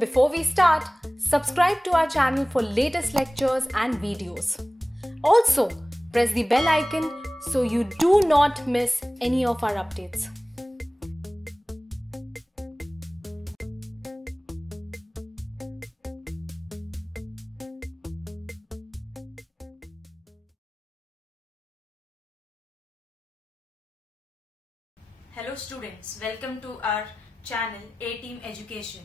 before we start, subscribe to our channel for latest lectures and videos. Also, press the bell icon so you do not miss any of our updates. Hello students, welcome to our channel A-Team Education.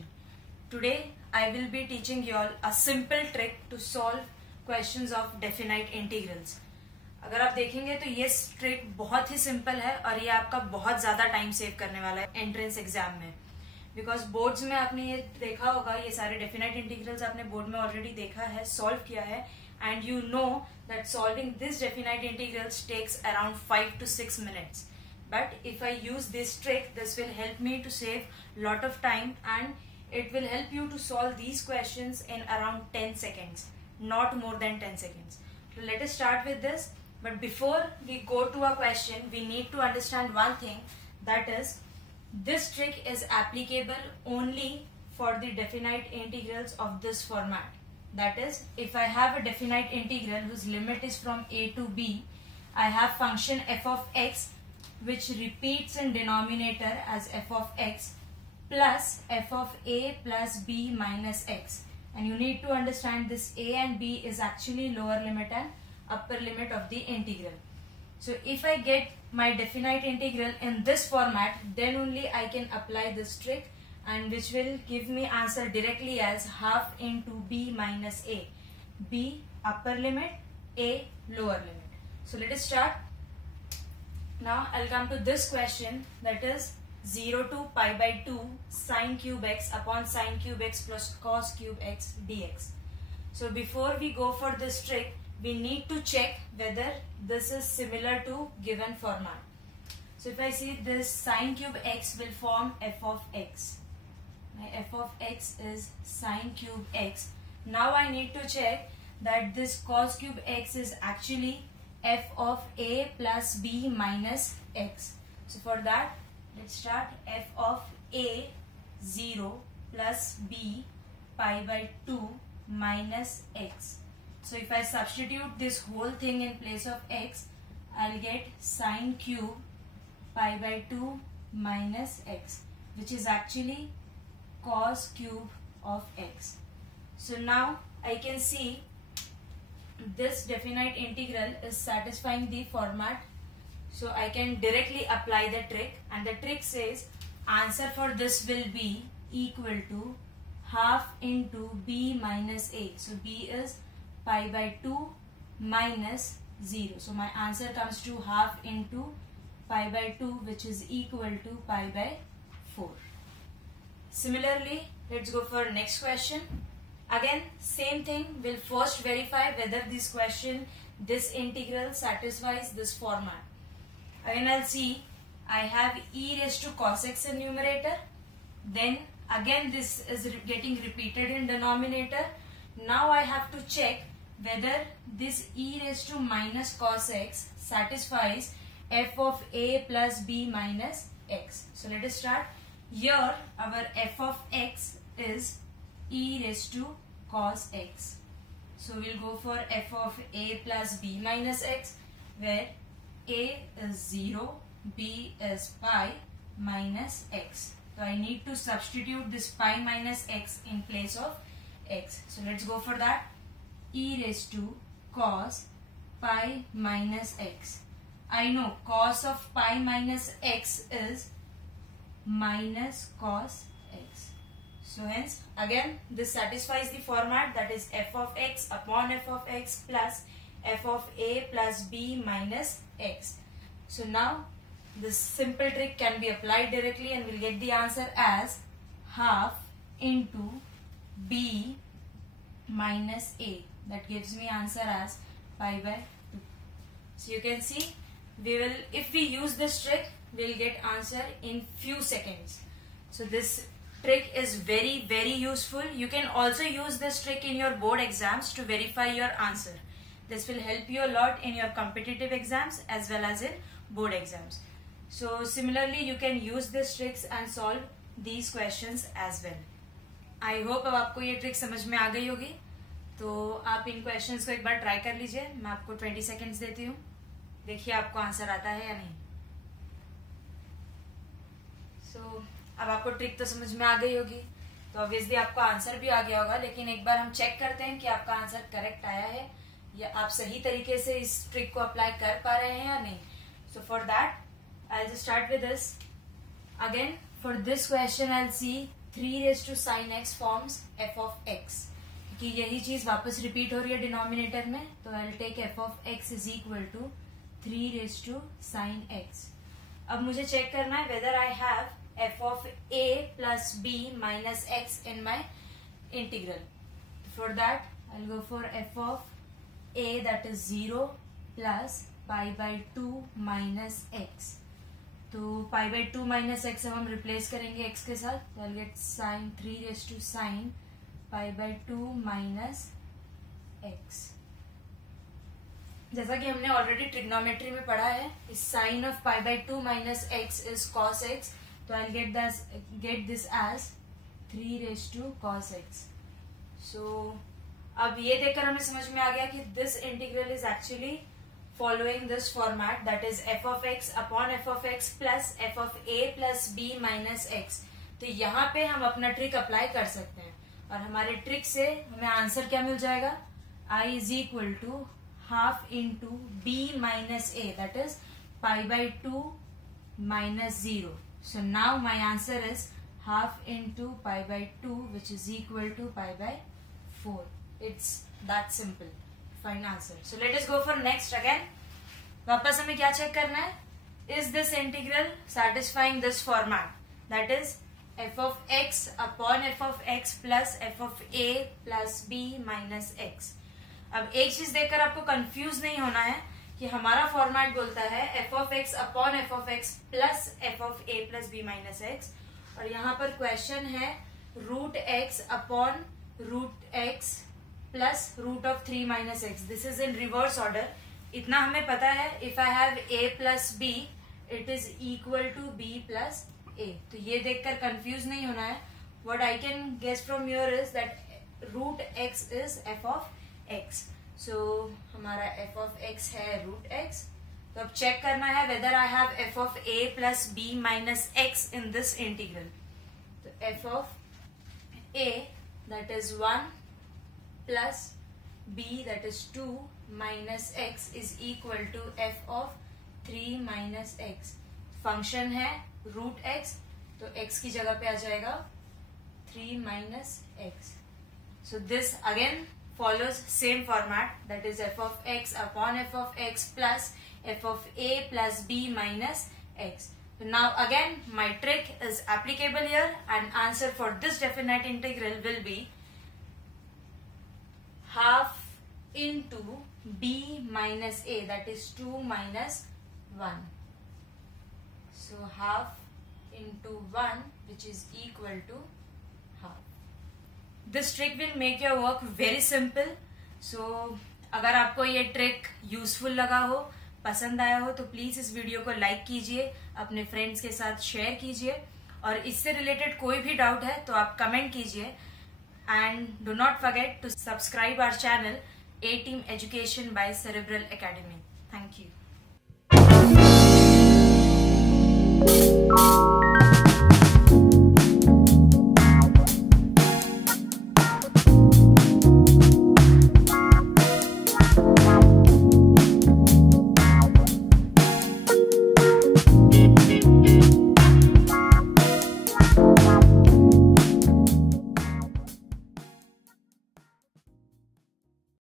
Today I will be teaching you all a simple trick to solve questions of definite integrals. अगर आप देखेंगे तो ये trick बहुत ही simple है और ये आपका बहुत ज्यादा टाइम सेव करने वाला है एंट्रेंस एग्जाम में, बिकॉज बोर्ड्स में आपने ये देखा होगा, ये सारे डेफिनाइट इंटीग्रल्स आपने बोर्ड में ऑलरेडी देखा है, सॉल्व किया है, and you know that solving this definite integrals takes around 5 to 6 minutes. But if I use this trick, this will help me to save lot of time and it will help you to solve these questions in around 10 seconds, not more than 10 seconds. So let us start with this. But before we go to a question, we need to understand one thing, that is this trick is applicable only for the definite integrals of this format. That is, if I have a definite integral whose limit is from a to b, I have function f of x which repeats in denominator as f of x plus f of a plus b minus x, and you need to understand this a and b is actually lower limit and upper limit of the integral. So if I get my definite integral in this format, then only I can apply this trick, and which will give me answer directly as half into b minus a, b upper limit, a lower limit. So let us start. Now I'll come to this question, that is 0 to pi by 2 sine cube x upon sine cube x plus cos cube x dx. So before we go for this trick, we need to check whether this is similar to given format. So if I see this sine cube x will form f of x. My f of x is sine cube x. Now I need to check that this cos cube x is actually f of a plus b minus x. So for that, let's start. F of a 0 plus b pi by 2 minus x. So if I substitute this whole thing in place of x, I'll get sine cube pi by 2 minus x, which is actually cos cube of x. So now I can see this definite integral is satisfying the format, so I can directly apply the trick, and the trick says answer for this will be equal to half into b minus a. So b is pi by 2 minus 0. So my answer comes to half into pi by 2, which is equal to pi by 4. Similarly, let's go for next question. Again, same thing, we'll first verify whether this question, this integral satisfies this format. Again, I'll see I have e raised to cos x in numerator. Then again this is getting repeated in denominator. Now I have to check whether this e raised to minus cos x satisfies f of a plus b minus x. So let us start. Here our f of x is e raised to cos x. So we'll go for f of a plus b minus x, where a is 0, b is pi minus x. So I need to substitute this pi minus x in place of x. So let's go for that. E raised to cos pi minus x. I know cos of pi minus x is minus cos x. So hence again this satisfies the format, that is f of x upon f of x plus f of a plus b minus x. So now this simple trick can be applied directly and we'll get the answer as half into b minus a. That gives me answer as pi by 2. So you can see, if we use this trick, we'll get answer in few seconds. So this trick is very useful. You can also use this trick in your board exams to verify your answer. This will help you a lot in your competitive exams as well as in board exams. So similarly, you can use these tricks and solve these questions as well. I hope अब आपको ये trick समझ में आ गई होगी। तो आप इन questions को एक बार ट्राई कर लीजिए। मैं आपको 20 सेकेंड्स देती हूँ, देखिए आपको आंसर आता है या नहीं। अब आपको ट्रिक तो समझ में आ गई होगी, तो ऑब्वियसली आपको आंसर भी आ गया होगा, लेकिन एक बार हम चेक करते हैं कि आपका आंसर करेक्ट आया है या आप सही तरीके से इस ट्रिक को अप्लाई कर पा रहे हैं या नहीं। So for that I will start with this again. For this question I will see 3 raised to sin x forms f of x, कि यही चीज वापस रिपीट हो रही है डिनोमिनेटर में, तो I will take f of x is equal to 3 raised to sin x। अब मुझे चेक करना है whether I have f of a plus b minus x in my integral. For that I'll go for f of a, that is 0 plus pi by 2 minus x. तो pi by 2 minus x हम replace करेंगे x के साथ, तो I'll get sin 3 raised to sin pi by 2 minus x। जैसा कि हमने already trigonometry में पढ़ा है, इस sign of pi by 2 minus x is cos x, तो I'll get this as 3 raised to cos x. So अब ये देखकर हमें समझ में आ गया कि this integral is actually following this format, that is f of x upon f of x plus f of a plus b minus x। तो यहाँ पे हम अपना ट्रिक अप्लाई कर सकते हैं और हमारे ट्रिक से हमें आंसर क्या मिल जाएगा, I is equal to half into b minus a, that is pi by 2 minus 0। So now my answer is half into pi by 2, which is equal to pi by 4. It's that simple. Fine answer. So let us go for next again. वापस हमें क्या check करना है, is this integral satisfying this format, that is f of x upon f of x plus f of a plus b minus x। अब एक चीज देखकर आपको कंफ्यूज नहीं होना है कि हमारा फॉर्मेट बोलता है f of x upon f of x plus f of a plus b minus x, और यहाँ पर क्वेश्चन है root x upon root x plus root of 3 minus x. This is in reverse order. इतना हमें पता है, if I have a plus b it is equal to b plus a। तो ये देखकर कंफ्यूज नहीं होना है। What I can guess from your is that root x is f of x। सो हमारा f of x है root x। तो अब चेक करना है whether I have f of a plus b minus x in this integral. तो f of a that is 1 plus b that is 2 minus x is equal to f of 3 minus x। Function है root x, तो x की जगह पे आ जाएगा 3 minus x। So this again follows same format, that is f of x upon f of x plus f of a plus b minus x. So now again my trick is applicable here, and answer for this definite integral will be half into b minus a, that is 2 minus 1. So half into 1, which is equal to half. This trick will make your work very simple. So अगर आपको ये trick useful लगा हो, पसंद आया हो, तो please इस वीडियो को लाइक कीजिए, अपने फ्रेंड्स के साथ शेयर कीजिए, और इससे रिलेटेड कोई भी डाउट है तो आप कमेंट कीजिए। And do not forget to subscribe our channel A Team Education by Cerebral Academy. Thank you.